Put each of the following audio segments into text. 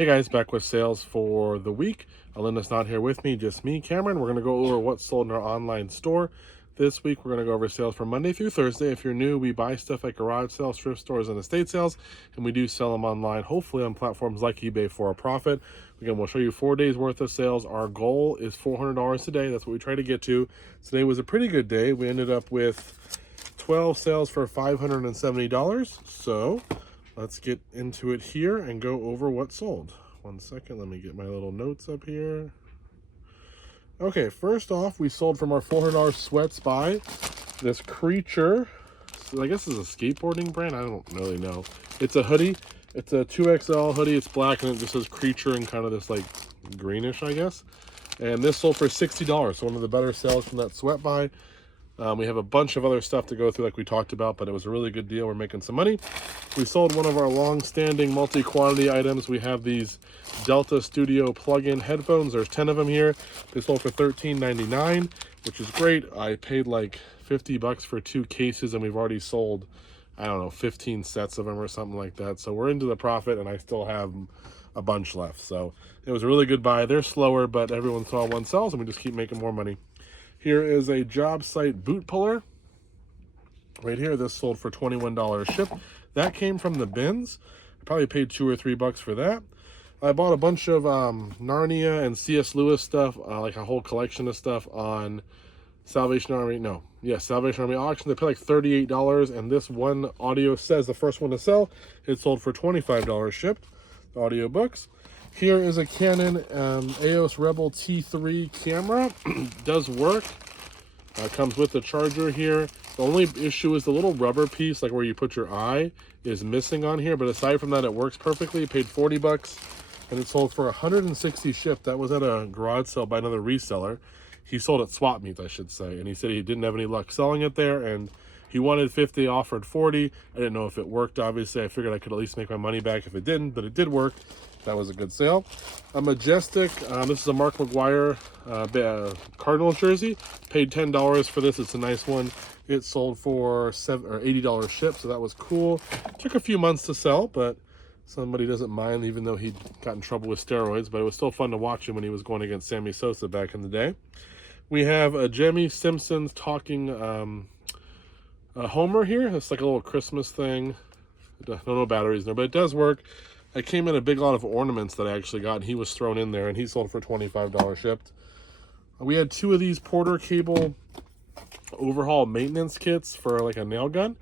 Hey guys, back with sales for the week. Alinda's not here with me, just me, Cameron. We're going to go over what's sold in our online store. This week, we're going to go over sales from Monday through Thursday. If you're new, we buy stuff at garage sales, thrift stores, and estate sales, and we do sell them online, hopefully on platforms like eBay for a profit. Again, we'll show you 4 days worth of sales. Our goal is $400 a day. That's what we try to get to. Today was a pretty good day. We ended up with 12 sales for $570. So let's get into it here and go over what sold. 1 second, let me get my little notes up here. Okay, first off, we sold from our $400 sweats buy this Creature. So I guess it's a skateboarding brand. I don't really know. It's a hoodie. It's a 2XL hoodie. It's black and it just says Creature in kind of this like greenish, I guess. And this sold for $60. So one of the better sales from that sweat buy. We have a bunch of other stuff to go through like we talked about, but it was a really good deal. We're making some money. We sold one of our long-standing multi-quantity items. We have these Delta Studio plug-in headphones. There's 10 of them here. They sold for $13.99, which is great. I paid like $50 for 2 cases, and we've already sold, I don't know, 15 sets of them or something like that. So we're into the profit, and I still have a bunch left. So it was a really good buy. They're slower, but every once in a while one sells, and we just keep making more money. Here is a job site boot puller. Right here, this sold for $21 shipped. That came from the bins. I probably paid $2 or $3 for that. I bought a bunch of Narnia and C.S. Lewis stuff, like a whole collection of stuff on Salvation Army. No, yeah, Salvation Army auction. They paid like $38, and this one audio says the first one to sell. It sold for $25 shipped. The audio books. Here is a Canon EOS Rebel T3 camera. Does work. Comes with the charger here. The only issue is the little rubber piece, like where you put your eye, is missing on here. But aside from that, it works perfectly. Paid $40, and it sold for $160 shipped. That was at a garage sale by another reseller. He sold at Swap Meets, I should say, and he said he didn't have any luck selling it there, and he wanted 50, offered 40. I didn't know if it worked, obviously. I figured I could at least make my money back if it didn't, but it did work. That was a good sale. A Majestic, this is a Mark McGuire Cardinals jersey. Paid $10 for this. It's a nice one. It sold for $80 shipped, so that was cool. Took a few months to sell, but somebody doesn't mind, even though he got in trouble with steroids. But it was still fun to watch him when he was going against Sammy Sosa back in the day. We have a Jimmy Simpson's talking Homer here. It's like a little Christmas thing. No batteries there, but it does work. I came in a big lot of ornaments that I actually got, and he was thrown in there, and he sold for $25 shipped. We had 2 of these Porter cable overhaul maintenance kits for like a nail gun.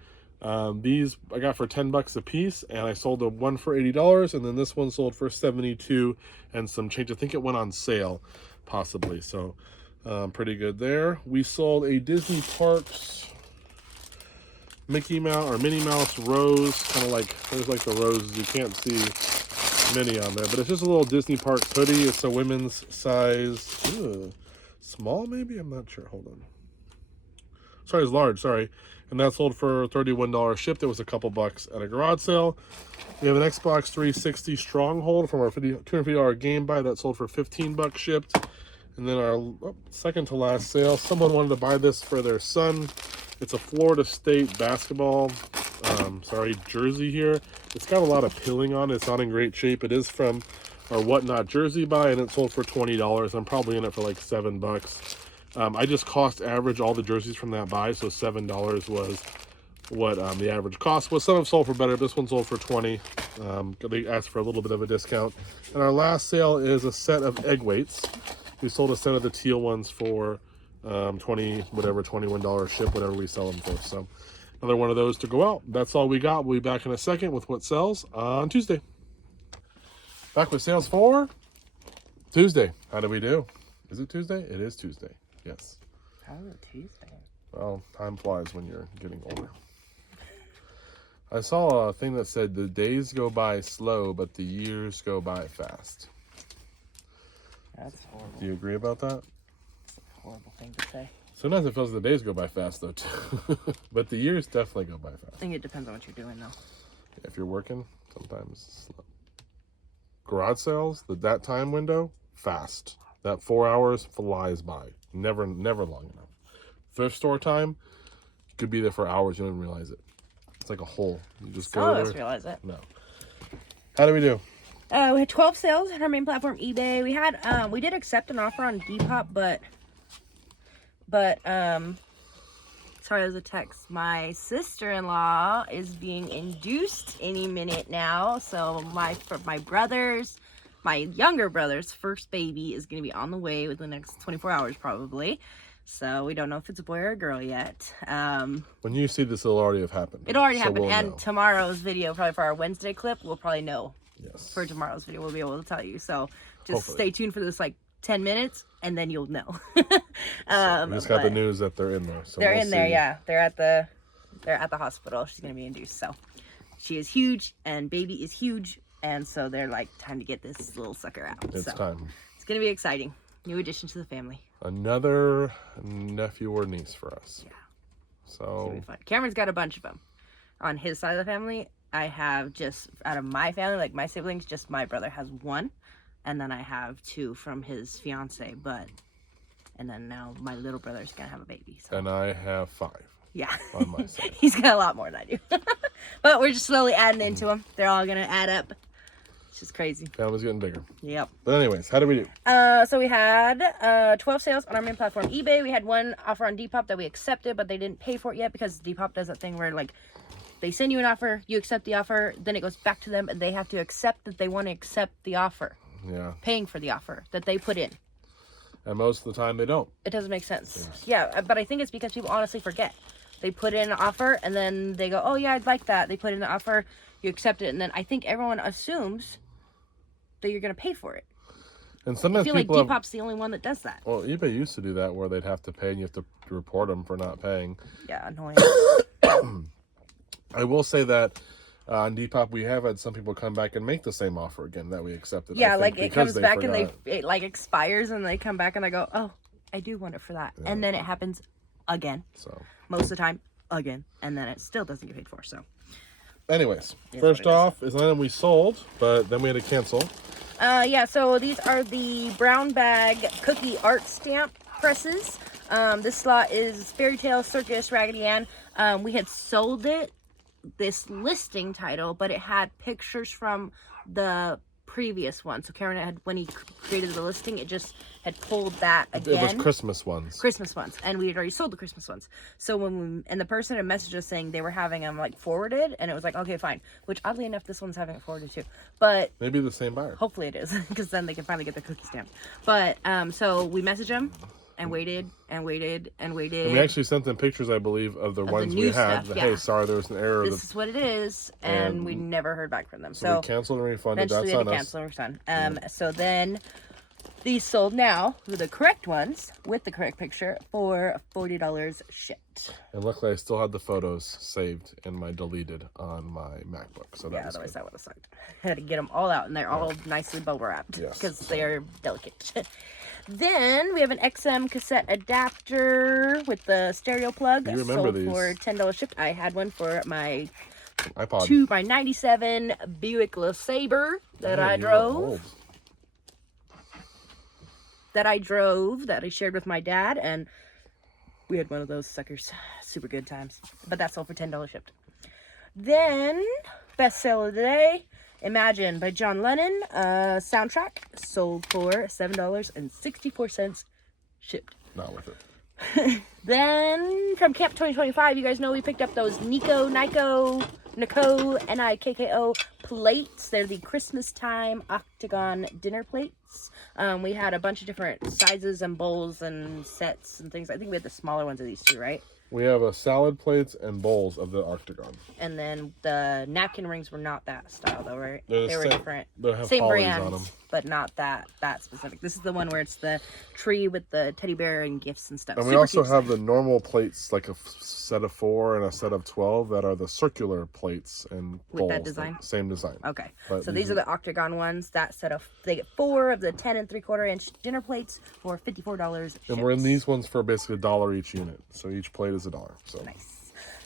These I got for $10 a piece, and I sold the one for $80, and then this one sold for $72 and some change. I think it went on sale, possibly. So pretty good there. We sold a Disney Parks Mickey Mouse or Minnie Mouse rose, kind of like, there's like the roses, you can't see Minnie on there, but it's just a little Disney Parks hoodie. It's a women's size, small maybe, I'm not sure, hold on. Sorry, it's large, sorry. And that sold for $31 shipped. It was a couple bucks at a garage sale. We have an Xbox 360 Stronghold from our $250 game buy that sold for $15 shipped. And then our second to last sale, someone wanted to buy this for their son. It's a Florida State basketball, jersey here. It's got a lot of pilling on it. It's not in great shape. It is from our Whatnot jersey buy, and it sold for $20. I'm probably in it for like $7. I just cost average all the jerseys from that buy, so $7 was what the average cost was. Some have sold for better. This one sold for $20. They asked for a little bit of a discount. And our last sale is a set of egg weights. We sold a set of the teal ones for $21 ship, whatever we sell them for. So another one of those to go out. That's all we got. We'll be back in a second with what sells on Tuesday. Back with sales for Tuesday. How do we do? Is it Tuesday? It is Tuesday. Yes. How is it Tuesday? Well, time flies when you're getting older. I saw a thing that said the days go by slow, but the years go by fast. That's horrible. Do you agree about that? Horrible thing to say. Sometimes it feels the days go by fast though too. But the years definitely go by fast. I think it depends on what you're doing though. If you're working, sometimes it's slow. Garage sales, that time window, fast. That 4 hours flies by. Never long enough. Thrift store time, you could be there for hours, you don't even realize it. It's like a hole. You just go there. Realize it. No. How do we do? We had 12 sales on our main platform, eBay. We did accept an offer on Depop, but sorry, there's a text. My sister-in-law is being induced any minute now. So my younger brother's first baby is going to be on the way within the next 24 hours probably. So we don't know if it's a boy or a girl yet. When you see this, it'll already have happened. It already so happened. we'll And know. tomorrow's video, probably for our Wednesday clip, we'll probably know. Yes. For tomorrow's video, we'll be able to tell you. So just Hopefully. stay tuned for this, like, 10 minutes, and then you'll know. We just got the news that they're in there. So they're we'll in there, see. yeah. They're at the hospital. She's gonna be induced. So she is huge, and baby is huge, and so they're like, time to get this little sucker out. It's time. It's gonna be exciting. New addition to the family. Another nephew or niece for us. Yeah. So It's gonna be fun. Cameron's got a bunch of them. On his side of the family, I have just out of my family, like my siblings, just my brother has one. And then I have 2 from his fiance, and then now my little brother's gonna have a baby. So. And I have 5. Yeah. On my side. He's got a lot more than I do. But we're just slowly adding into them. They're all gonna add up. It's just crazy. Family's getting bigger. Yep. But anyways, how do we do? So we had 12 sales on our main platform, eBay. We had 1 offer on Depop that we accepted, but they didn't pay for it yet because Depop does that thing where, like, they send you an offer, you accept the offer, then it goes back to them, and they have to accept that they want to accept the offer. Yeah. Paying for the offer that they put in. And most of the time they don't. It doesn't make sense. Yeah, but I think it's because people honestly forget. They put in an offer, and then they go, oh, yeah, I'd like that. They put in the offer, you accept it, and then I think everyone assumes that you're going to pay for it. And sometimes I feel like people Depop's the only one that does that. Well, eBay used to do that where they'd have to pay and you have to report them for not paying. Yeah, annoying. I will say that on Depop, we have had some people come back and make the same offer again that we accepted. Yeah, I think, like it because comes back forgot. and it like expires and they come back and they go, oh, I do want it for that. Yeah. And then it happens again. So Most of the time, again. And then it still doesn't get paid for, so. anyways, Is first what it is. off is an item we sold, but then we had to cancel. Yeah, so these are the brown bag cookie art stamp presses. This slot is Fairy Tale Circus Raggedy Ann. We had sold it, this listing title, but it had pictures from the previous one. So Karen had, when he created the listing, it just had pulled that again. It was Christmas ones. Christmas ones, and we had already sold the Christmas ones. So and the person had messaged us saying they were having them like forwarded, and it was like, okay, fine. Which oddly enough, this one's having it forwarded too. But Maybe the same buyer. hopefully it is, because then they can finally get the cookie stamp. But so we messaged them and waited and waited and waited. And we actually sent them pictures, I believe, of the ones new we had. stuff, Hey, yeah. sorry, there was an error. This is what it is, and we never heard back from them. So we canceled and refunded. eventually That's we had on to us. cancel and refund. So then these sold now with the correct ones with the correct picture for $40 shipped. And luckily, I still had the photos saved in my deleted on my MacBook. So that Yeah, was otherwise good. that would have sucked. I had to get them all out, and they're all nicely bubble wrapped Yes. because they're delicate. Then we have an XM cassette adapter with the stereo plug. You remember sold these. for $10 shipped. I had one for my iPod. my 97 Buick LeSabre that Oh, I you're drove. old. That I shared with my dad, and we had one of those suckers. Super good times. But that's all for $10 shipped. Then, best sale of the day, Imagine by John Lennon, soundtrack, sold for $7.64 shipped. Not worth it. Then, from Camp 2025, you guys know we picked up those Nikko Nikko plates. They're the Christmas time octagon dinner plates. We had a bunch of different sizes and bowls and sets and things. I think we had the smaller ones of these two, right? We have a salad plates and bowls of the octagon. And then the napkin rings were not that style, though, right? They're the They were same- different. they have Same hollies brands, on 'em. but not that specific. This is the one where it's the tree with the teddy bear and gifts and stuff. And we Super also cute have stuff. the normal plates, like a set of 4 and a set of 12 that are the circular plates and With bowls. that design? Same design. Okay, But so these are the octagon ones. That set of, they get 4 of the 10 and 3/4 inch dinner plates for $54. And we're in shipped. these ones for basically $1 each unit. So each plate is $1. So Nice.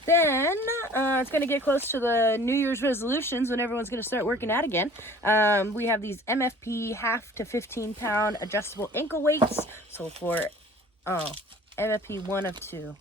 Then it's going to get close to the New Year's resolutions when everyone's going to start working out again. We have these MFP half to 15-pound adjustable ankle weights. Sold for MFP 1 of 2,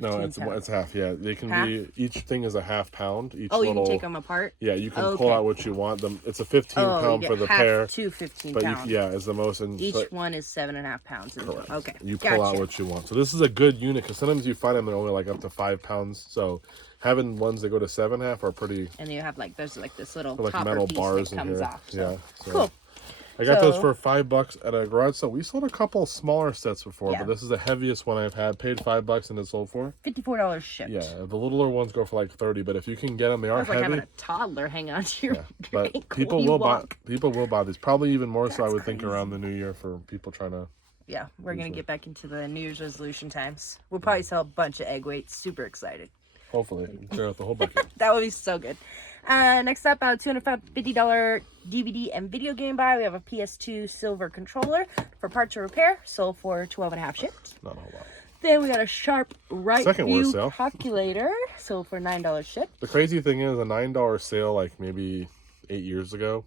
No, it's half. Yeah, they can be. Each thing is a half pound. Each you little, can take them apart. Yeah, you can pull out what you want. Them. It's a 15 you pound get for the half pair. to 15 but pounds. is the most. And each one is 7.5 pounds. Okay, you pull out what you want. So this is a good unit because sometimes you find them they're only like up to 5 pounds. So having ones that go to 7.5 are pretty. And you have like there's like this little like topper metal piece bars that comes in here. off. So. Yeah, so. Cool. I got those for $5 at a garage sale. We sold a couple smaller sets before, Yeah. but this is the heaviest one I've had. Paid $5 and it sold for $54 shipped. Yeah, the littler ones go for like 30, but if you can get them, they are heavy. Like having a toddler hang on to your, but ankle people will buy. People will buy these. Probably even more so, I would think, around the new year for people trying to. Yeah, we're gonna get back into the New Year's resolution times. We'll probably sell a bunch of egg weights. Super excited. Hopefully, clear out the whole bucket. That would be so good. Next up, $250 DVD and video game buy. We have a PS2 silver controller for parts or repair. Sold for 12.5 shipped. Not a whole lot. Then we got a Sharp Right View sale. calculator. Sold for $9 shipped. The crazy thing is, a $9 sale, like maybe 8 years ago,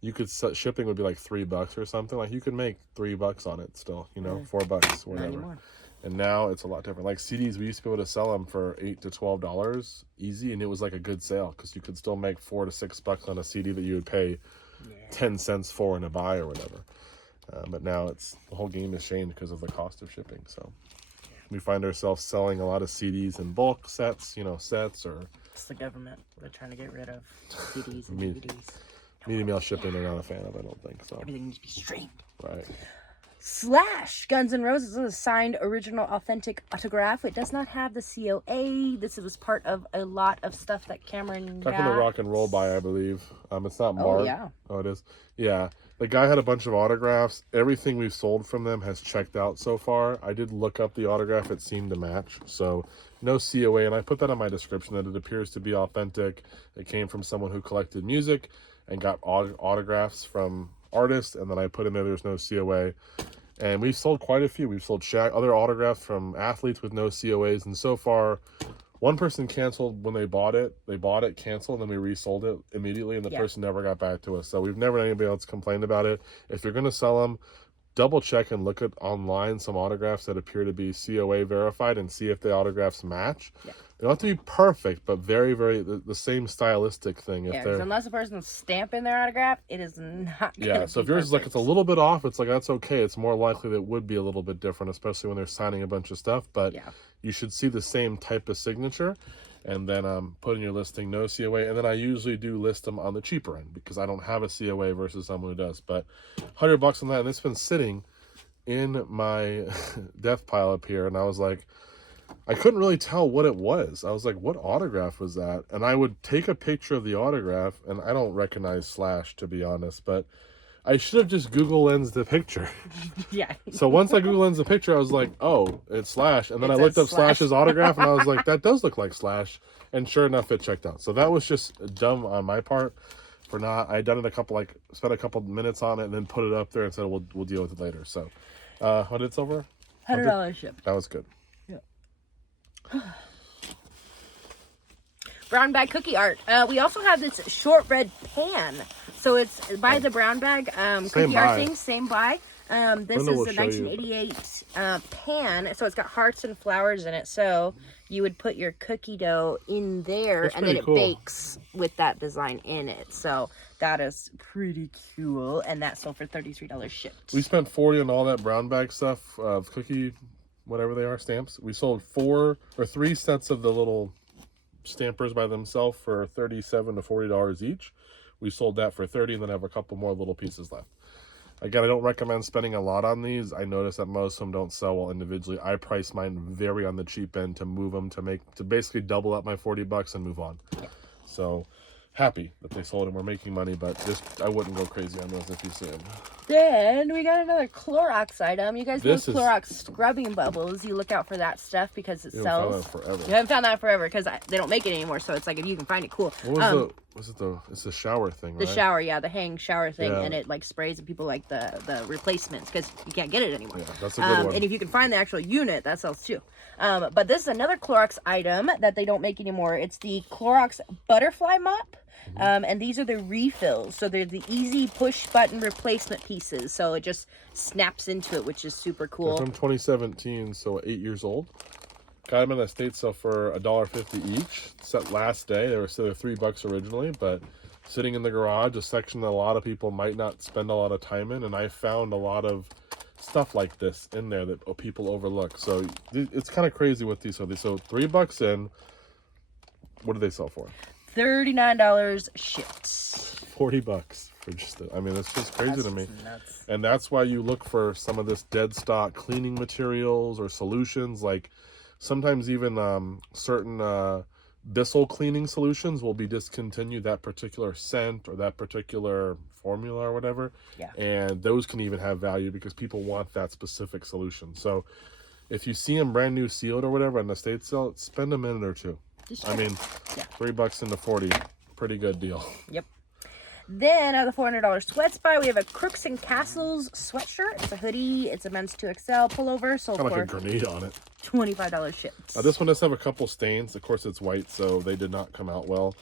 you could shipping would be like $3 or something. Like you could make $3 on it still. You know, $4, whatever. And now it's a lot different. Like CDs, we used to be able to sell them for $8 to $12 easy, and it was like a good sale because you could still make $4 to $6 on a CD that you would pay 10 cents for in a buy or whatever. But now the whole game has changed because of the cost of shipping. So we find ourselves selling a lot of CDs in bulk sets, sets or. It's the government. They're trying to get rid of CDs and DVDs. Media mail shipping, they're not a fan of. I don't think so. Everything needs to be streamed. Right. Slash Guns N' Roses is a signed original authentic autograph. It does not have the COA. This was part of a lot of stuff that Cameron got. Back in the rock and roll buy, I believe. It's not marked. Oh, yeah. Oh, it is. Yeah. The guy had a bunch of autographs. Everything we've sold from them has checked out so far. I did look up the autograph. It seemed to match. So no COA. And I put that in my description that it appears to be authentic. It came from someone who collected music and got autographs from artists. And then I put in there's no COA. And we've sold quite a few. We've sold other autographs from athletes with no COAs. And so far, one person canceled when they bought it. They bought it, canceled, and then we resold it immediately. And the person never got back to us. So we've never had anybody else complain about it. If you're going to sell them, double check and look at online some autographs that appear to be COA verified and see if the autographs match. Yeah. They don't have to be perfect, but very, very the same stylistic thing. Yeah, because unless a person's stamping their autograph, it is not going to be so if yours is like it's a little bit off, it's like that's okay. It's more likely that it would be a little bit different, especially when they're signing a bunch of stuff. But you should see the same type of signature. And then put in your listing no COA. And then I usually do list them on the cheaper end because I don't have a COA versus someone who does. But $100 on that. And it's been sitting in my death pile up here. And I was like, I couldn't really tell what it was. I was like, what autograph was that? And I would take a picture of the autograph. And I don't recognize Slash, to be honest. But I should have just Google Lensed the picture. Yeah. So once I Google Lensed the picture, I was like, oh, it's Slash. And then I looked up Slash's autograph, and I was like, that does look like Slash. And sure enough, it checked out. So that was just dumb on my part for not. I done it spent a couple minutes on it, and then put it up there and said we'll deal with it later. So, what it's over? $100 shipped. That was good. Yeah. Brown bag cookie art. We also have this shortbread pan. So it's by the brown bag cookie art thing. Same buy. This is a 1988 pan. So it's got hearts and flowers in it. So you would put your cookie dough in there, and then it bakes with that design in it. So that is pretty cool. And that sold for $33 shipped. We spent $40 on all that brown bag stuff of cookie, whatever they are, stamps. We sold 3 sets of the little stampers by themselves for $37 to $40 each. We sold that for $30, and then I have a couple more little pieces left. Again, I don't recommend spending a lot on these. I notice that most of them don't sell well individually. I price mine very on the cheap end to move them to basically double up my $40 and move on. Yeah. So happy that they sold and we're making money, but I wouldn't go crazy on those if you see them. Then we got another Clorox item. You guys know Clorox scrubbing bubbles. You look out for that stuff because it sells. You haven't found that forever because they don't make it anymore. So it's like if you can find it, cool. What was it's the shower thing, right? The shower, the hang shower thing, and it like sprays, and people like the replacements because you can't get it anymore. Yeah, that's a good one. And if you can find the actual unit, that sells too. But this is another Clorox item that they don't make anymore. It's the Clorox butterfly mop. And these are the refills. So they're the easy push button replacement pieces. So it just snaps into it, which is super cool. They're from 2017, so 8 years old. Got them in a state sale for $1.50 each. Set last day. They were still $3 originally, but sitting in the garage, a section that a lot of people might not spend a lot of time in, and I found a lot of stuff like this in there that people overlook. So it's kind of crazy what these. So $3 in. What do they sell for? $39 shipped. $40 for just it. I mean, it's just crazy to me. Nuts. And that's why you look for some of this dead stock cleaning materials or solutions. Like sometimes even certain Bissell cleaning solutions will be discontinued, that particular scent or that particular formula or whatever. Yeah. And those can even have value because people want that specific solution. So if you see them brand new sealed or whatever on the estate sale, spend a minute or two. I mean, yeah. $3 into 40, pretty good deal. Yep. Then out of the $400 sweats buy, we have a Crooks and Castles sweatshirt. It's a hoodie. It's a men's 2XL pullover. Sold Got for like a grenade on it. $25 shipped. This one does have a couple stains. Of course, it's white, so they did not come out well.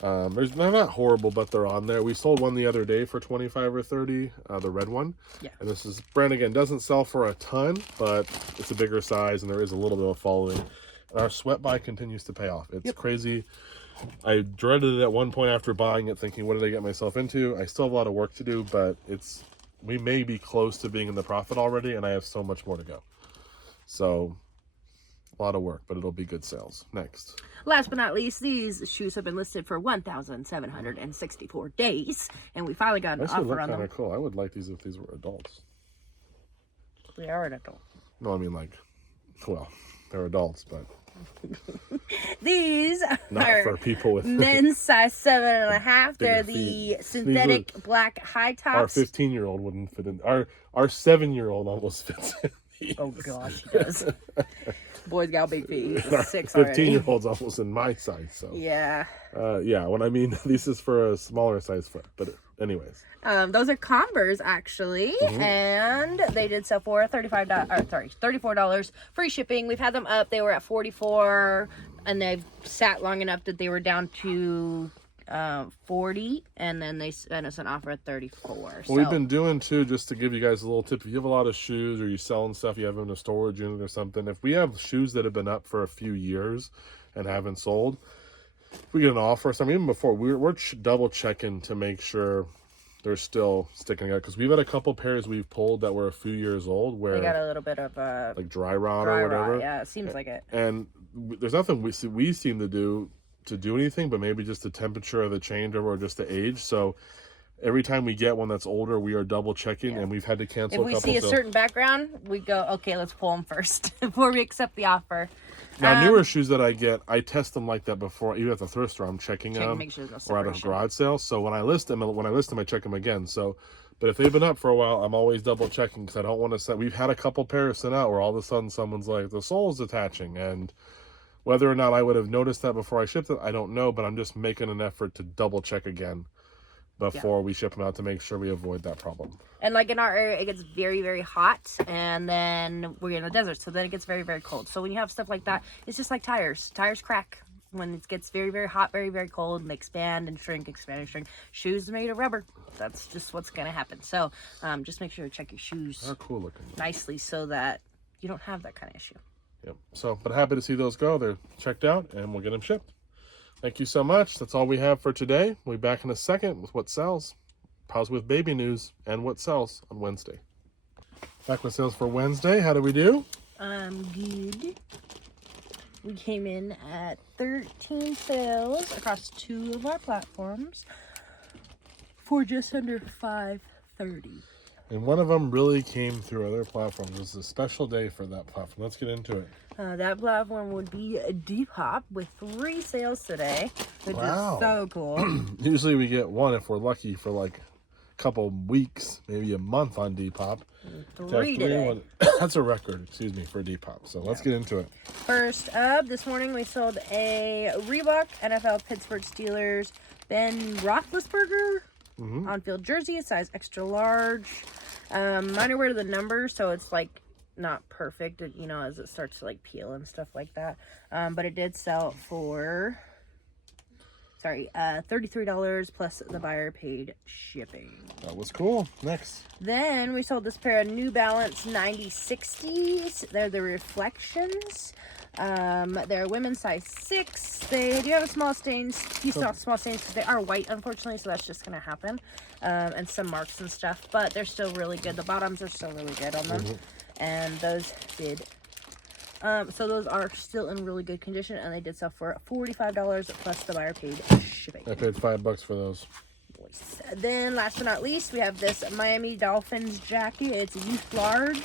They're not horrible, but they're on there. We sold one the other day for 25 or 30, the red one. Yeah. And this is brand again, doesn't sell for a ton, but it's a bigger size and there is a little bit of following. And our sweat buy continues to pay off. It's crazy. I dreaded it at one point after buying it, thinking, what did I get myself into? I still have a lot of work to do, but we may be close to being in the profit already, and I have so much more to go. So, a lot of work, but it'll be good sales. Next. Last but not least, these shoes have been listed for 1,764 days, and we finally got an These offer look on kind them. of cool. I would like these if these were adults. They are an adult. No, I mean well, they're adults, but These not are for people with men's size 7.5. They're bigger the feet. synthetic black high Our tops. 15-year-old wouldn't fit in. Our 7-year-old almost fits in these. Oh gosh, he does. Boy's got big feet. He's Our 6 already. 15-year-old's almost in my size. So Yeah. when I mean this is for a smaller size foot, but anyways. Those are Converse actually, and they did sell for $34 free shipping. We've had them up. They were at $44, and they've sat long enough that they were down to $40, and then they sent us an offer at $34. What we've been doing too, just to give you guys a little tip, if you have a lot of shoes or you selling stuff, you have them in a storage unit or something, if we have shoes that have been up for a few years and haven't sold, if we get an offer or something, even before, we're double checking to make sure they're still sticking out, because we've had a couple pairs we've pulled that were a few years old where they got a little bit of like dry rot dry or whatever. rot. Yeah, it seems like it. And there's nothing we seem to do anything, but maybe just the temperature of the changeover or just the age. So every time we get one that's older, we are double checking, and we've had to cancel. If we see a certain background, we go, okay, let's pull them first before we accept the offer. Now, newer shoes that I get, I test them like that before. Even at the thrift store, I'm checking them, make sure there's no or at a separation. garage sale. So when I list them, I check them again. So, but if they've been up for a while, I'm always double checking because I don't want to set. We've had a couple pairs sent out where all of a sudden someone's like, the sole's detaching, and whether or not I would have noticed that before I shipped it, I don't know. But I'm just making an effort to double check again before we ship them out to make sure we avoid that problem. And like in our area, it gets very, very hot, and then we're in the desert, so then it gets very, very cold. So when you have stuff like that, it's just like tires. Tires crack when it gets very, very hot, very, very cold, and they expand and shrink, expand and shrink. Shoes are made of rubber. That's just what's going to happen. So just make sure to check your shoes They're cool looking nicely so that you don't have that kind of issue. Yep. So, but happy to see those go. They're checked out, and we'll get them shipped. Thank you so much. That's all we have for today. We'll be back in a second with what sells. Pause with baby news and what sells on Wednesday. Back with sales for Wednesday. How do we do? Good. We came in at 13 sales across 2 of our platforms for just under $530. And one of them really came through other platforms. It was a special day for that platform. Let's get into it. That platform would be Depop with 3 sales today, which Wow. is so cool. Usually we get one if we're lucky for like a couple weeks, maybe a month on Depop. 3 today. That's a record, for Depop. So let's get into it. First up, this morning we sold a Reebok NFL Pittsburgh Steelers Ben Roethlisberger on-field jersey, size extra large. Mine are wear to the number, so it's like not perfect, as it starts to like peel and stuff like that. But it did sell for $33 plus the buyer paid shipping. That was cool. Next. Then we sold this pair of New Balance 9060s. They're the Reflections. They're women's size 6. They do have a small stains, few small stains because they are white, unfortunately, so that's just gonna happen. And some marks and stuff, but they're still really good. The bottoms are still really good on them, and those did. So those are still in really good condition, and they did sell for $45 plus the buyer paid shipping. I paid $5 for those. Then last but not least, we have this Miami Dolphins jacket. It's a youth large,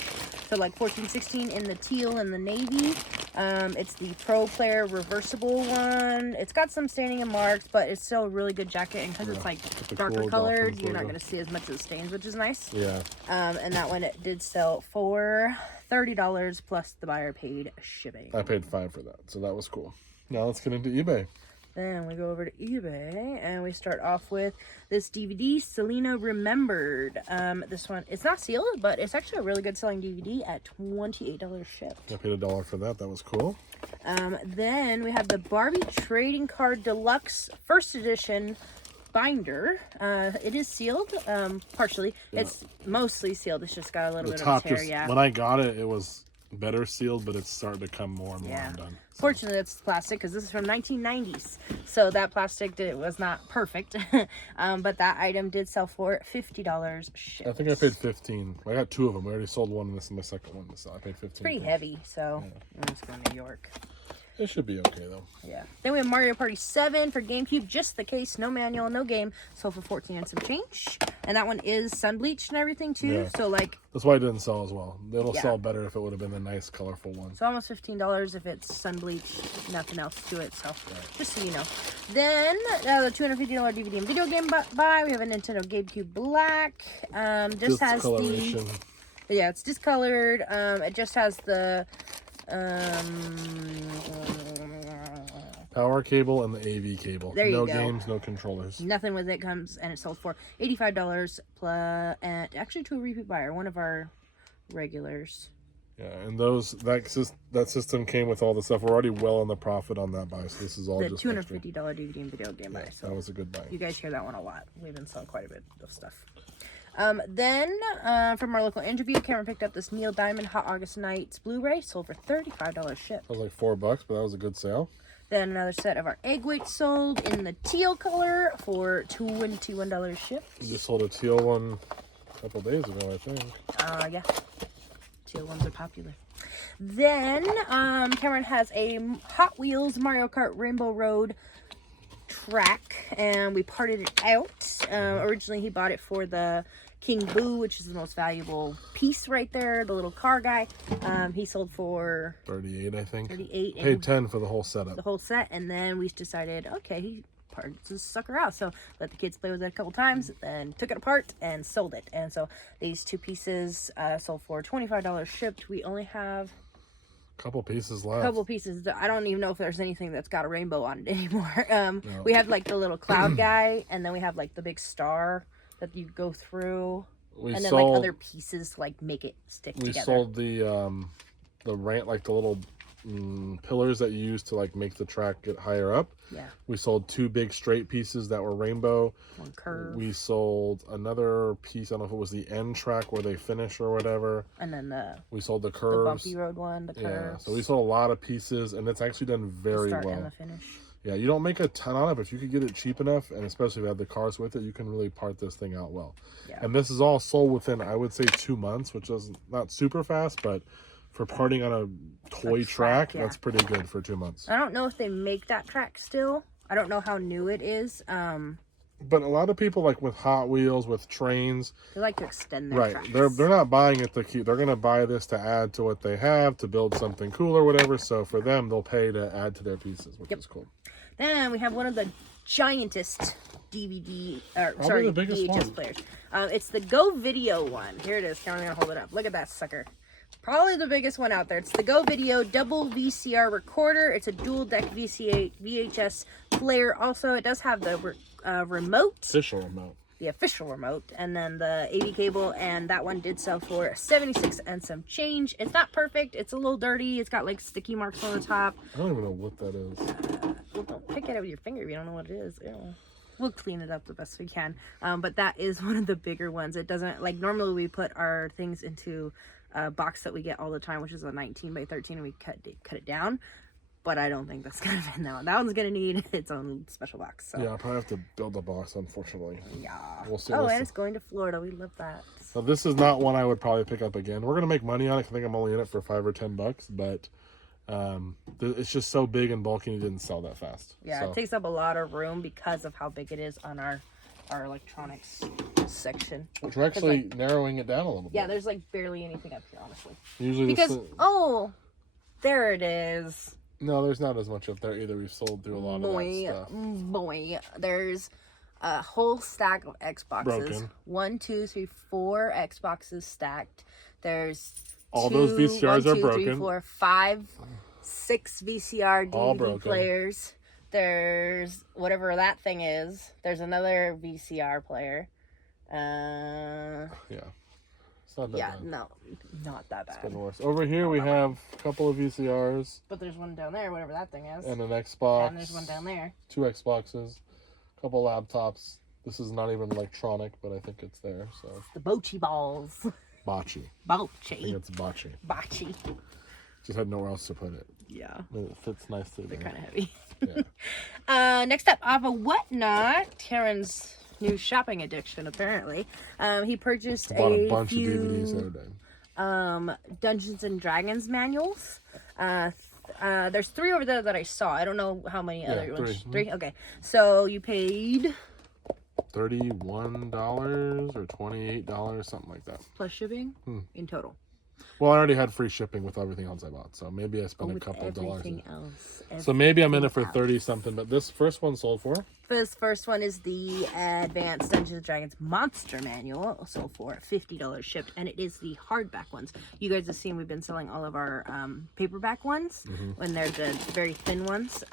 so like 14-16 in the teal and the navy. It's the pro player reversible one. It's got some staining and marks, but it's still a really good jacket, and because it's like darker cool colored, you're not going to see as much of the stains, which is nice. Yeah. And that one, it did sell for $30 plus the buyer paid shipping. I paid $5 for that, so that was cool. Now let's get into eBay. Then we go over to eBay and we start off with this DVD, Selena Remembered. This one, it's not sealed, but it's actually a really good selling DVD at $28 shipped. I paid $1 for that. That was cool. Then we have the Barbie Trading Card Deluxe First Edition binder. It is sealed, partially. Yeah. It's mostly sealed. It's just got a little bit of a tear. Yeah. When I got it, it was better sealed, but it's starting to come more and more undone. So. Fortunately, it's plastic because this is from 1990s, so that plastic was not perfect. But that item did sell for $50 shipped. I think I paid $15. I got 2 of them. I already sold one, and this is my second one, so I paid $15. It's pretty heavy, so I'm just going to New York. It should be okay though. Yeah. Then we have Mario Party 7 for GameCube, just the case, no manual, no game. Sold for $14 and some change. And that one is sun bleached and everything too. Yeah. So like, that's why it didn't sell as well. It'll sell better if it would have been a nice colorful one. So almost $15 if it's sun bleached, nothing else to it. So just so you know. Then the $250 DVD and video game buy. We have a Nintendo GameCube Black. Just has the, yeah, it's discolored. It just has the power cable and the AV cable. There you no go. Games, no controllers. Nothing with it comes, and it sold for $85 plus, and actually to a repeat buyer, one of our regulars. Yeah, and that system came with all the stuff. We're already well on the profit on that buy, so this is all the just $250 DVD and video game buy. So that was a good buy. You guys hear that one a lot. We've been selling quite a bit of stuff. Then from our local interview, Cameron picked up this Neil Diamond Hot August Nights Blu-ray, sold for $35 shipped. That was like $4, but that was a good sale. Then another set of our egg whites sold in the teal color for $21 shipped. You just sold a teal one a couple days ago, I think. Yeah. Teal ones are popular. Then Cameron has a Hot Wheels Mario Kart Rainbow Road track, and we parted it out. Originally he bought it for the King Boo, which is the most valuable piece right there, the little car guy. He sold for $38, I think. $38. Paid $10 for the whole setup. The whole set, and then we decided, okay, he parts this sucker out. So let the kids play with it a couple times, and took it apart and sold it. And so these 2 pieces sold for $25 shipped. We only have couple pieces left. Couple pieces. I don't even know if there's anything that's got a rainbow on it anymore. No. We have like the little cloud guy, and then we have like the big star that you go through, and then like other pieces to like make it stick together. We sold the like the little pillars that you use to like make the track get higher up. Yeah. We sold 2 big straight pieces that were rainbow. 1 curve. We sold another piece. I don't know if it was the end track where they finish or whatever. And then we sold the curves. The bumpy road one, the curves. Yeah. So we sold a lot of pieces, and it's actually done very the start well. And the finish. Yeah, you don't make a ton on it, but if you could get it cheap enough, and especially if you have the cars with it, you can really part this thing out well. Yeah. And this is all sold within, I would say, 2 months, which is not super fast, but for parting on a toy track, that's pretty good for 2 months. I don't know if they make that track still. I don't know how new it is. But a lot of people, like with Hot Wheels, with trains, they like to extend their tracks. They're not buying it to keep. They're going to buy this to add to what they have, to build something cool or whatever. So for them, they'll pay to add to their pieces, which is cool. Then we have one of the giantest the VHS one. players. It's the Go Video one. Here it is. I'm going to hold it up. Look at that sucker. Probably the biggest one out there. It's the Go Video double VCR recorder. It's a dual deck VHS player. Also, it does have the remote. Official remote. The official remote. And then the AV cable. And that one did sell for $76 and some change. It's not perfect. It's a little dirty. It's got like sticky marks on the top. I don't even know what that is. Well, don't pick it up with your finger if you don't know what it is. Ew. We'll clean it up the best we can. But that is one of the bigger ones. It doesn't, like normally we put our things into box that we get all the time, which is a 19 by 13, and we cut it down. But I don't think that's gonna fit in that one. That one's gonna need its own special box. So. Yeah, I'll probably have to build a box, unfortunately. Yeah. We'll see. Oh, and it's going to Florida. We love that. So this is not one I would probably pick up again. We're gonna make money on it. I think I'm only in it for $5 or $10, but it's just so big and bulky, and it didn't sell that fast. Yeah, so. It takes up a lot of room because of how big it is on our electronics section. Which we're actually narrowing it down a little bit. Yeah, there's like barely anything up here, honestly. Usually because there it is. No, there's not as much up there either. We've sold through a lot of that stuff. There's a whole stack of Xboxes. Broken. 1, 2, 3, 4 Xboxes stacked. There's all those VCRs are broken. 3, 4, 5, 6 VCR all DVD broken. players. There's whatever that thing is. There's another VCR player. Yeah. It's not that bad. No, not that bad. It's been worse. Over here we have a couple of VCRs. But there's one down there, whatever that thing is. And an Xbox. And there's one down there. 2 Xboxes. A couple laptops. This is not even electronic, but I think it's there. So the bocce balls. Bocce. Bocce. I think it's bocce. Bocce. Just had nowhere else to put it. Yeah. It fits nicely there. They're kind of heavy. Yeah. Next up, off of Whatnot, Karen's new shopping addiction, apparently. He purchased a bunch of DVDs the other day. Dungeons and Dragons manuals. There's 3 over there that I saw. I don't know how many other ones. 3? Okay. So you paid $31 or $28, something like that. plus shipping in total. Well, I already had free shipping with everything else I bought, so maybe I spent a couple dollars. So maybe I'm in it for 30 something, but this first one sold for? This first one is the Advanced Dungeons and Dragons Monster Manual, sold for $50 shipped, and it is the hardback ones. You guys have seen we've been selling all of our paperback ones when they're the very thin ones.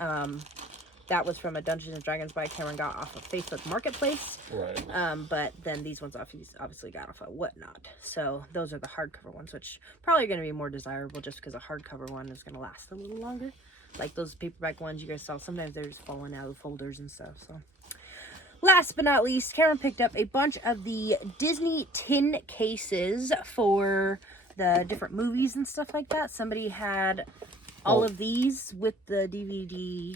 That was from a Dungeons and Dragons buy Cameron got off of Facebook Marketplace. Right. But then these ones obviously got off of Whatnot. So those are the hardcover ones, which probably going to be more desirable just because a hardcover one is going to last a little longer. Like those paperback ones you guys saw, sometimes they're just falling out of folders and stuff. So last but not least, Cameron picked up a bunch of the Disney tin cases for the different movies and stuff like that. Somebody had all of these with the DVD,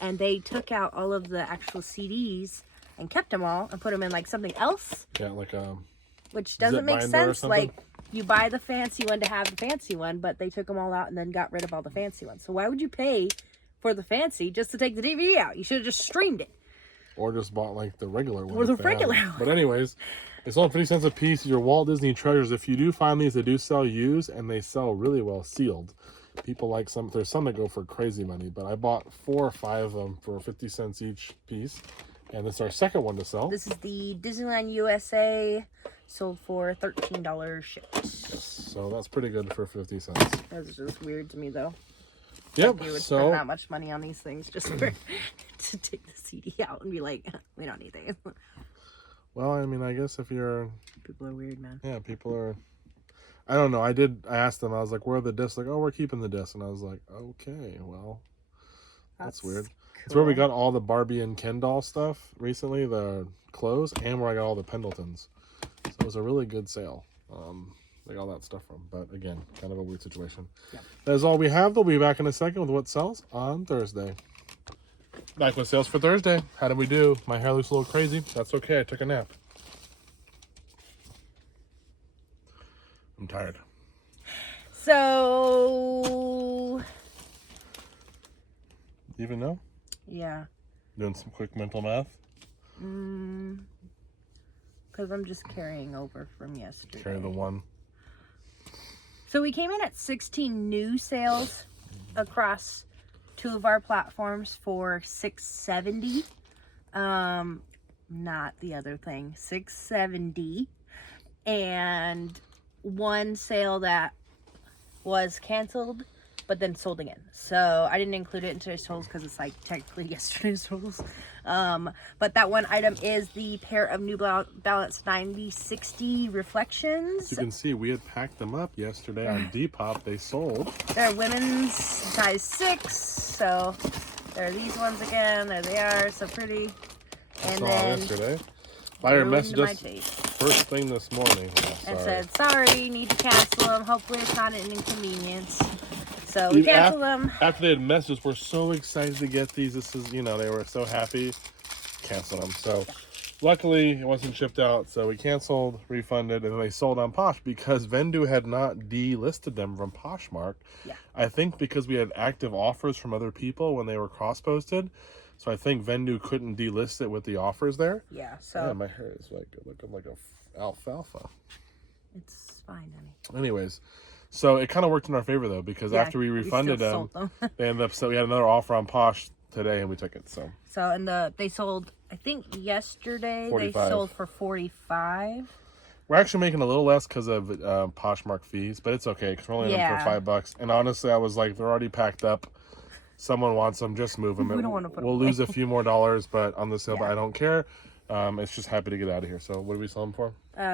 and they took out all of the actual CDs and kept them all and put them in like something else. Yeah, like which doesn't make sense. Like you buy the fancy one to have the fancy one, but they took them all out and then got rid of all the fancy ones. So why would you pay for the fancy just to take the DVD out? You should have just streamed it. Or just bought like the regular one. Or the regular one. But anyways, it's only 50 cents a piece. Your Walt Disney treasures. If you do find these, they do sell used and they sell really well sealed. People like some. There's some that go for crazy money, but I bought 4 or 5 of them for 50 cents each piece, and this is our second one to sell. This is the Disneyland USA, sold for $13 shipped. Yes, so that's pretty good for 50 cents. That's just weird to me, though. Yep. Like you would spend that much money on these things just for to take the CD out and be like, we don't need these. Well, I mean, I guess if you're people are weird, man. Yeah, people are. I don't know. I asked them. I was like, "Where are the discs?" Like, "Oh, we're keeping the discs." And I was like, "Okay, well, that's weird." Cool. It's where we got all the Barbie and Ken doll stuff recently, the clothes, and where I got all the Pendletons. So it was a really good sale. They got all that stuff from. But again, kind of a weird situation. Yep. That's all we have. They'll be back in a second with what sells on Thursday. Back with sales for Thursday. How did we do? My hair looks a little crazy. That's okay. I took a nap. I'm tired. So, You even know? Yeah. Doing some quick mental math? Because I'm just carrying over from yesterday. Carry the one. So we came in at 16 new sales across 2 of our platforms for $670. Not the other thing. $670. And 1 sale that was canceled but then sold again. So I didn't include it in today's totals because it's like technically yesterday's totals. But that one item is the pair of New Balance 9060 Reflections. As you can see, we had packed them up yesterday on Depop. They sold. They're women's size 6. So there are these ones again. There they are. So pretty. And saw then yesterday. Buyer ruined messaged my us taste. first thing this morning. I said, sorry, need to cancel them. Hopefully it's not an inconvenience. So we canceled them. After they had messaged us, we're so excited to get these. This is, you know, they were so happy. Canceled them. So luckily it wasn't shipped out. So we canceled, refunded, and then they sold on Posh because Vendu had not delisted them from Poshmark. Yeah. I think because we had active offers from other people when they were cross-posted. So I think Vendu couldn't delist it with the offers there. Yeah, so. Yeah, my hair is like looking like a alfalfa. It's fine, honey. Anyways, so it kind of worked in our favor though, because after we refunded them, they ended up, so we had another offer on Posh today and we took it. So and they sold, I think yesterday 45. they sold for 45. We're actually making a little less because of Poshmark fees, but it's okay because we're only in them for $5. And honestly, I was like, they're already packed up. Someone wants them, just move them. We don't want to put we'll them lose a few more dollars, but on the sale, but Yeah. I don't care. It's just happy to get out of here. So what do we sell them for?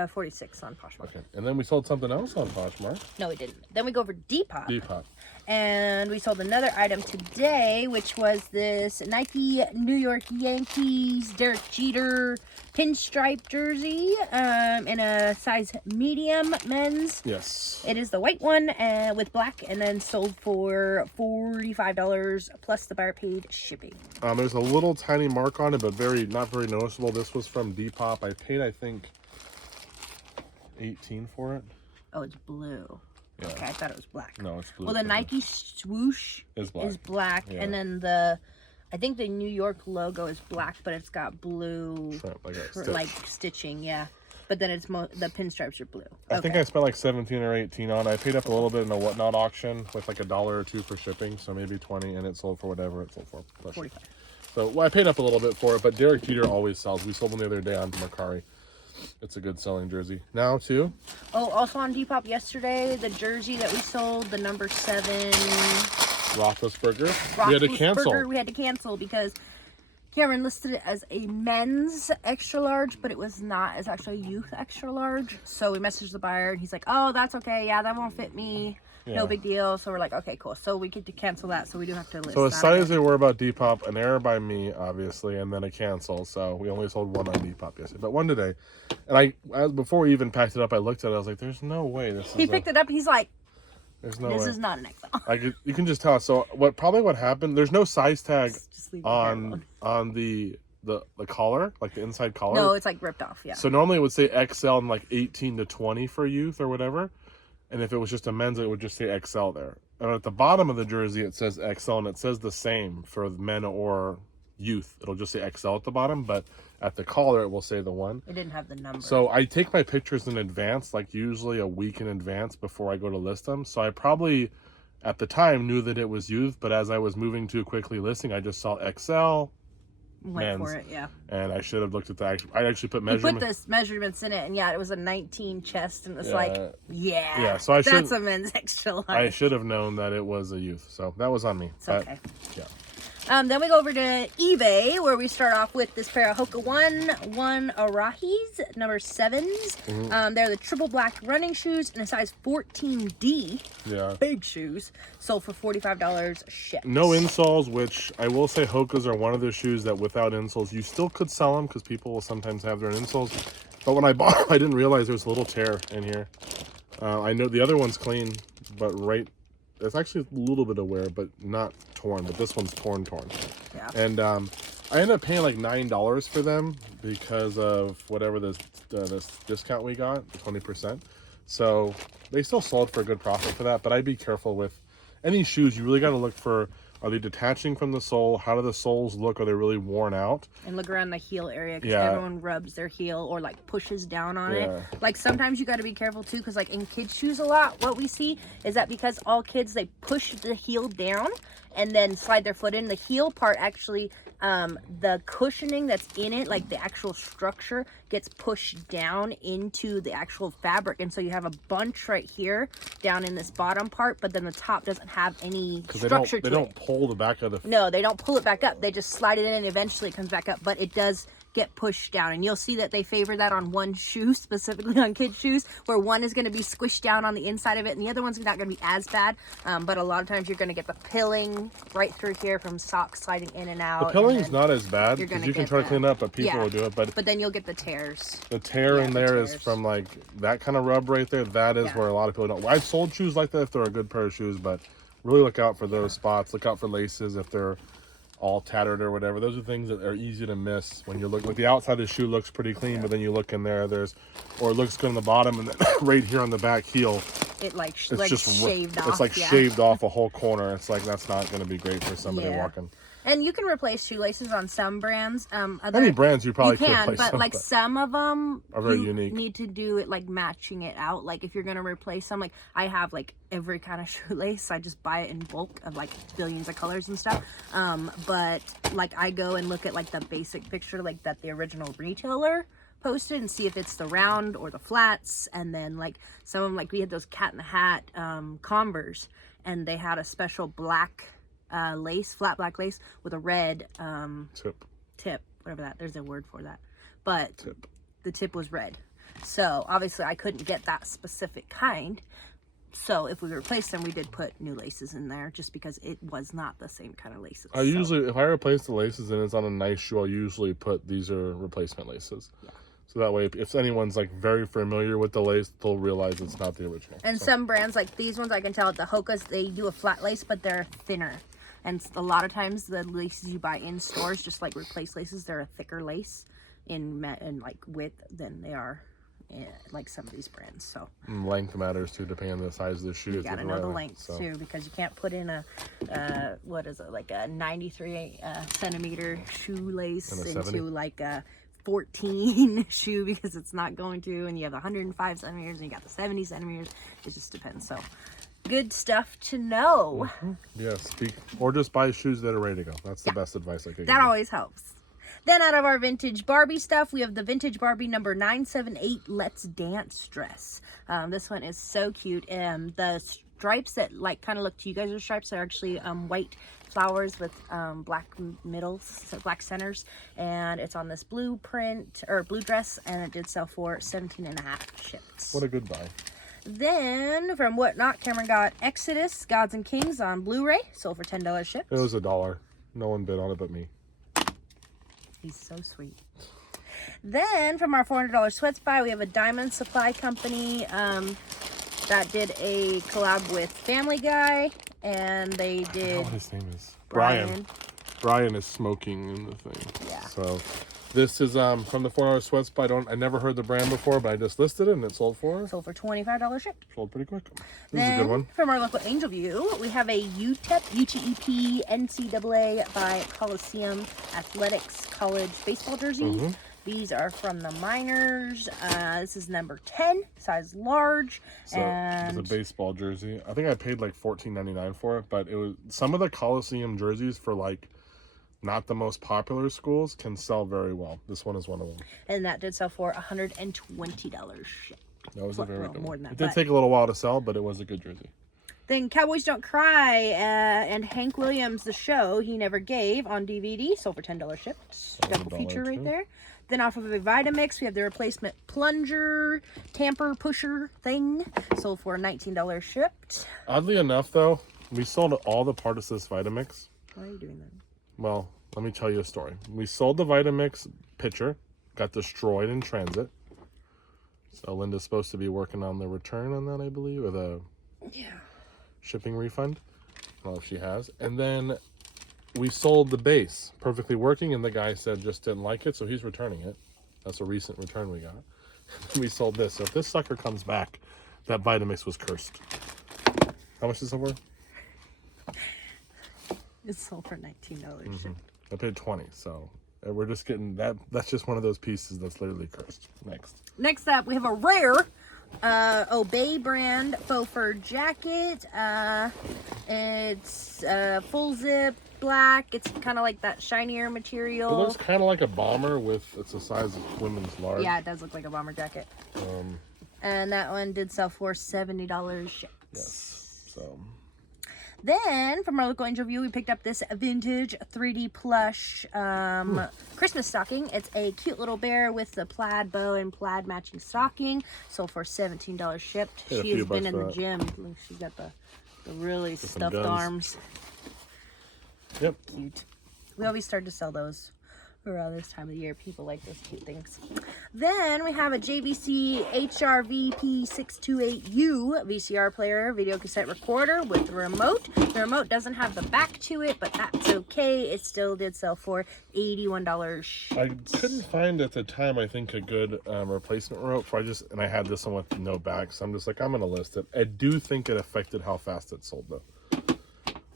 46 on Poshmark. Okay, and then we sold something else on Poshmark. No, we didn't. Then we go over Depop. Depop. And we sold another item today, which was this Nike New York Yankees Derek Jeter pinstripe jersey in a size medium men's. Yes. It is the white one with black, and then sold for $45 plus the buyer paid shipping. There's a little tiny mark on it, but not very noticeable. This was from Depop. I paid, I think, $18 for it. Oh, it's blue. Yeah. Okay, I thought it was black. No, it's blue. Well, the Nike swoosh is black, Yeah. and then I think the New York logo is black, but it's got blue like stitching, yeah. But then it's the pinstripes are blue. I think I spent like 17 or 18 on it. I paid up a little bit in a Whatnot auction with like $1 or $2 for shipping, so maybe 20, and it sold for whatever it sold for. 45. So I paid up a little bit for it, but Derek Jeter always sells. We sold them the other day on Mercari. It's a good selling jersey. Now too. Oh, also on Depop yesterday, the jersey that we sold, the number 7 Roethlisberger. We had to cancel. We had to cancel because Cameron listed it as a men's extra large, but it was not. It's actually a youth extra large. So we messaged the buyer, and he's like, "Oh, that's okay. Yeah, that won't fit me. No big deal." So we're like, "Okay, cool." So we get to cancel that. So we do have to list. So as excited as they were about Depop, an error by me, obviously, and then a cancel. So we only sold one on Depop yesterday, but one today. And before we even packed it up, I looked at it. I was like, "There's no way this is." He picked it up. He's like, "There's no this way. is not an XL." You can just tell. So what happened? There's no size tag Just leave it on the collar, like the inside collar. No, it's like ripped off. Yeah. So normally it would say XL and like 18 to 20 for youth or whatever. And if it was just a men's, it would just say XL there. And at the bottom of the jersey, it says XL, and it says the same for men or youth. It'll just say XL at the bottom, but at the collar, it will say the one. It didn't have the number. So I take my pictures in advance, like usually a week in advance before I go to list them. So I probably, at the time, knew that it was youth, but as I was moving too quickly listing, I just saw XL. Went for it, yeah. And I should have looked at that. I actually put measurements. Put this measurements in it, and yeah, it was a 19 chest, and it's yeah. So that's a men's extra large. I should have known that it was a youth, so that was on me. It's okay. Yeah. Then we go over to eBay, where we start off with this pair of Hoka 1 Arahis, number 7s. Mm-hmm. They're the triple black running shoes in a size 14D. Yeah. Big shoes. Sold for $45 shipped. No insoles, which I will say Hokas are one of those shoes that without insoles, you still could sell them because people will sometimes have their insoles. But when I bought them, I didn't realize there was a little tear in here. I know the other one's clean, but it's actually a little bit of wear, but not torn. But this one's torn. Yeah. And I ended up paying like $9 for them because of whatever this discount we got, the 20%. So they still sold for a good profit for that. But I'd be careful with any shoes. You really got to look for, are they detaching from the sole? How do the soles look? Are they really worn out? And look around the heel area, because everyone rubs their heel or like pushes down on it. Like sometimes you got to be careful too, because like in kids shoes a lot, what we see is that because all kids, they push the heel down and then slide their foot in. The heel part actually, the cushioning that's in it, like the actual structure, gets pushed down into the actual fabric, and so you have a bunch right here down in this bottom part, but then the top doesn't have any structure to it. They don't pull the back of the... No, they don't pull it back up. They just slide it in, and eventually it comes back up, but it does get pushed down, and you'll see that they favor that on one shoe, specifically on kids shoes, where one is going to be squished down on the inside of it and the other one's not going to be as bad, but a lot of times you're going to get the pilling right through here from socks sliding in and out. The pilling's not as bad because you can try to clean it up, but people yeah, will do it. But then you'll get the tears. The tear in there is from like that kind of rub right there. That is where a lot of people don't. I've sold shoes like that if they're a good pair of shoes, but really look out for those spots. Look out for laces if they're all tattered or whatever. Those are things that are easy to miss when you look. Like the outside of the shoe looks pretty clean, but then you look in there, or it looks good on the bottom, and then right here on the back heel, it's just shaved off. It's like shaved off a whole corner. It's like that's not going to be great for somebody walking. And you can replace shoelaces on some brands. Any brands you probably can, but like some of them are very unique. Need to do it like matching it out. Like if you're gonna replace some, like I have like every kind of shoelace. I just buy it in bulk of like billions of colors and stuff. But like I go and look at like the basic picture like that the original retailer posted and see if it's the round or the flats. And then like some of them, like we had those Cat in the Hat Converse, and they had a special black lace, flat black lace with a red tip, whatever that, there's a word for that, but the tip was red. So obviously I couldn't get that specific kind, so if we replaced them, we did put new laces in there just because it was not the same kind of laces. I usually, if I replace the laces and it's on a nice shoe, I'll usually put these are replacement laces. So that way, if anyone's like very familiar with the lace, they'll realize it's not the original. And some brands, like these ones, I can tell at the Hoka's, they do a flat lace, but they're thinner. And a lot of times the laces you buy in stores, just like replace laces, they're a thicker lace in like width than they are like some of these brands. So length matters too, depending on the size of the shoe. You gotta know the length too, because you can't put in a what is it, like a 93 centimeter shoelace into like a 14 shoe, because it's not going to. And you have the 105 centimeters and you got the 70 centimeters. It just depends. So good stuff to know. Yeah, or just buy shoes that are ready to go. That's the best advice I could give. That always helps. Then out of our vintage Barbie stuff, we have the vintage Barbie number 978 Let's Dance dress. This one is so cute. The stripes that like kind of look to you guys are stripes are actually white flowers with black middles, so black centers, and it's on this blue print or blue dress, and it did sell for $17.50 shipped. What a good buy. Then from Whatnot, Cameron got Exodus Gods and Kings on Blu-ray, sold for $10 shipped. It was $1. No one bid on it but me. He's so sweet. Then from our $400 sweats buy, we have a Diamond Supply Company that did a collab with Family Guy, and they did. I don't know what his name is. Brian. Brian is smoking in the thing. Yeah. So this is from the $400 sweats buy. I never heard the brand before, but I just listed it and it sold for $25 shipped. Sold pretty quick. This is a good one. From our local Angel View, we have a UTEP NCAA by Coliseum Athletics College baseball jerseys. These are from the Miners. This is number 10, size large. So it's a baseball jersey. I think I paid like $14.99 for it, but it was some of the Coliseum jerseys for like not the most popular schools can sell very well. This one is one of them. And that did sell for $120 shipped. That was a very good more one. than that, it did take a little while to sell, but it was a good jersey. Then Cowboys Don't Cry and Hank Williams, The Show He Never Gave on DVD, sold for $10 shipped. Double feature right there. Then off of a Vitamix, we have the replacement plunger, tamper pusher thing, sold for $19 shipped. Oddly enough, though, we sold all the parts of this Vitamix. Why are you doing that? Well, let me tell you a story. We sold the Vitamix pitcher, got destroyed in transit. So Linda's supposed to be working on the return on that, I believe, or the shipping refund. I don't know if she has. And then we sold the base, perfectly working, and the guy said just didn't like it, so he's returning it. That's a recent return we got. We sold this. So if this sucker comes back, that Vitamix was cursed. How much is it worth? It's sold for $19 shipped. I paid $20, so we're just getting that. That's just one of those pieces that's literally cursed. Next up, we have a rare Obey brand faux fur jacket. It's full zip, black. It's kind of like that shinier material. It looks kind of like a bomber it's the size of women's large. Yeah, it does look like a bomber jacket. And that one did sell for $70 shipped. Yes. So Then from our local angel view, we picked up this vintage 3D plush Christmas stocking. It's a cute little bear with the plaid bow and plaid matching stocking. Sold for $17 shipped. She has been in the gym. Look, she's got the really stuffed arms. Yep. Cute. We always start to sell those around this time of the year. People like those cute things. Then we have a JVC HRVP628U VCR player, video cassette recorder with remote. The remote doesn't have the back to it, but that's okay. It still did sell for $81. I couldn't find at the time, I think, a good replacement remote. And I had this one with no back, so I'm just like, I'm gonna list it. I do think it affected how fast it sold though.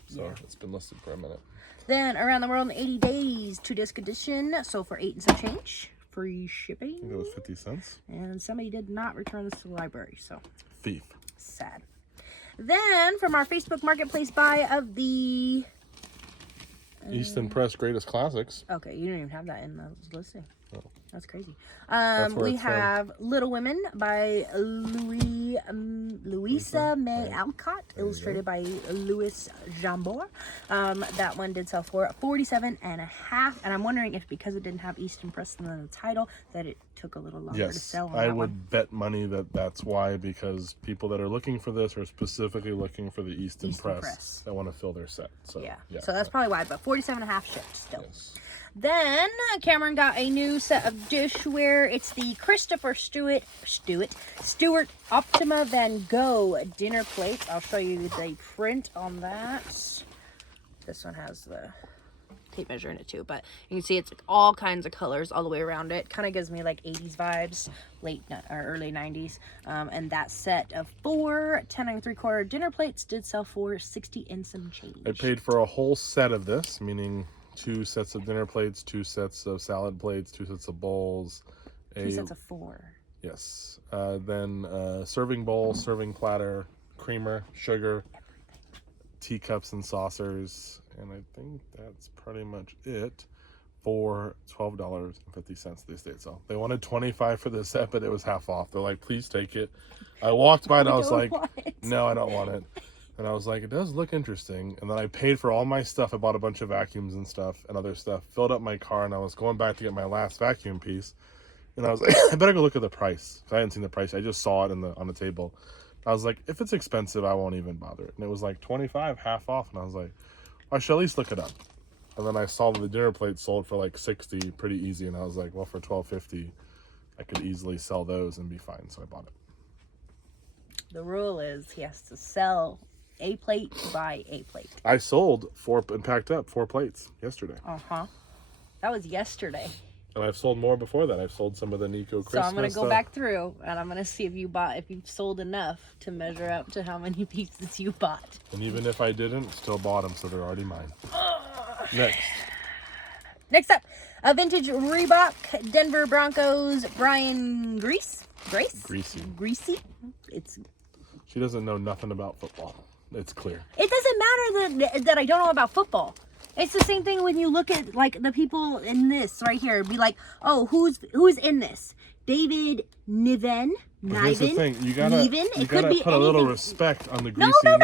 So it's been listed for a minute. Then Around the World in 80 Days 2-disc edition, sold for 8 and some change. Free shipping. I think it was 50 cents. And somebody did not return this to the library, so. Thief. Sad. Then from our Facebook Marketplace buy of the Easton Press Greatest Classics. Okay, you don't even have that in the listing. Oh. That's crazy. That's We have Little Women by Louisa May Alcott, illustrated by Louis Jambor. That one did sell for $47.50, and I'm wondering if because it didn't have Easton Press in the title, that it took a little longer to sell on I that would one. bet money that that's why, because people that are looking for this are specifically looking for the Easton Press that want to fill their set. So yeah. So that's probably why, but $47.50 shipped still. Yes. Then Cameron got a new set of dishware. It's the Christopher Stewart Optima Van Gogh dinner plate. I'll show you the print on that. This one has the tape measure in it too, but you can see it's like all kinds of colors all the way around it. Kind of gives me like 80s vibes, early 90s. And that set of 4 10 3/4 dinner plates did sell for 60 and some change. I paid for a whole set of this, meaning 2 sets of dinner plates, 2 sets of salad plates, 2 sets of bowls. 2 sets of 4. Yes. Then serving bowl, serving platter, creamer, sugar, teacups and saucers. And I think that's pretty much it for $12.50 they stayed. So they wanted $25 for this set, but it was half off. They're like, please take it. I walked by and I was like, no, I don't want it. And I was like, it does look interesting. And then I paid for all my stuff. I bought a bunch of vacuums and stuff and other stuff, filled up my car, and I was going back to get my last vacuum piece. And I was like, I better go look at the price. I hadn't seen the price. I just saw it on the table. I was like, if it's expensive, I won't even bother. And it was like 25, half off. And I was like, I should at least look it up. And then I saw that the dinner plate sold for like 60, pretty easy. And I was like, well, for $12.50, I could easily sell those and be fine. So I bought it. The rule is he has to sell a plate to buy a plate. I sold 4 and packed up 4 plates yesterday. That was yesterday. And I've sold more before that. I've sold some of the Nico Christmas. So I'm gonna go back through and I'm gonna see if you sold enough to measure up to how many pieces you bought. And even if I didn't, still bought them, so they're already mine. Next up, a vintage Reebok Denver Broncos Brian Greasy. She doesn't know nothing about football. It's clear. It doesn't matter that I don't know about football. It's the same thing when you look at like the people in this right here. Be like, oh, who's in this? David Niven. Here's the thing. You gotta put a little respect on the Greasy name.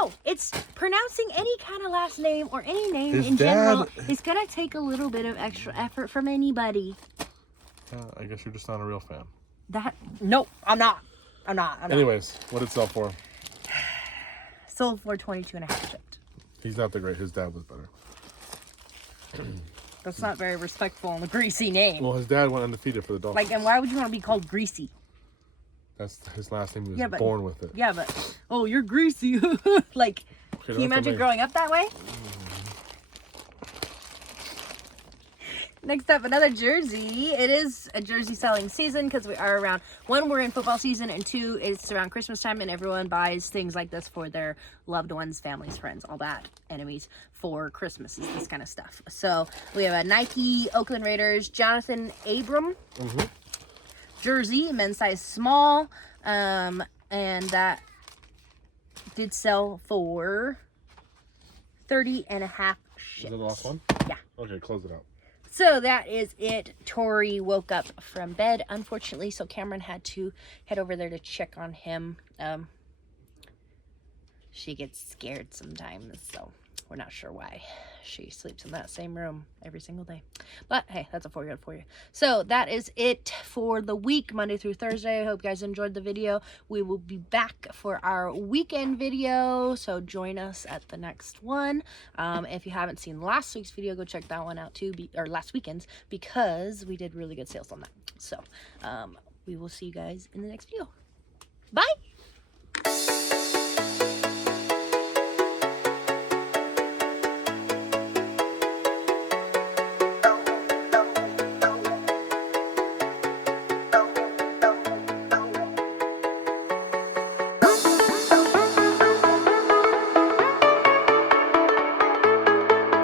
No. It's pronouncing any kind of last name or any name in general. It's gonna take a little bit of extra effort from anybody. I guess you're just not a real fan. No, I'm not. Anyways, what did it sell for? Sold for $22.50 shipped. He's not the great. His dad was better. That's not very respectful on the Greasy name. Well, his dad went undefeated for the Dolphins. Like, and why would you want to be called Greasy? That's his last name. He was born with it. Yeah, but oh, you're Greasy. Like, can you imagine growing up that way? Next up, another jersey. It is a jersey selling season because we are around, 1, we're in football season, and 2, it's around Christmas time and everyone buys things like this for their loved ones, families, friends, all that, enemies for Christmas, is this kind of stuff. So we have a Nike Oakland Raiders Jonathan Abram jersey, men's size small, and that did sell for $30.50 shipped. Is it the last one? Yeah. Okay, close it out. So that is it. Tori woke up from bed, unfortunately, so Cameron had to head over there to check on him. she gets scared sometimes, so we're not sure why. She sleeps in that same room every single day. But hey, that's a 4-year-old for you. So that is it for the week, Monday through Thursday. I hope you guys enjoyed the video. We will be back for our weekend video, so join us at the next one. If you haven't seen last week's video, go check that one out too, or last weekend's, because we did really good sales on that. So we will see you guys in the next video. Bye!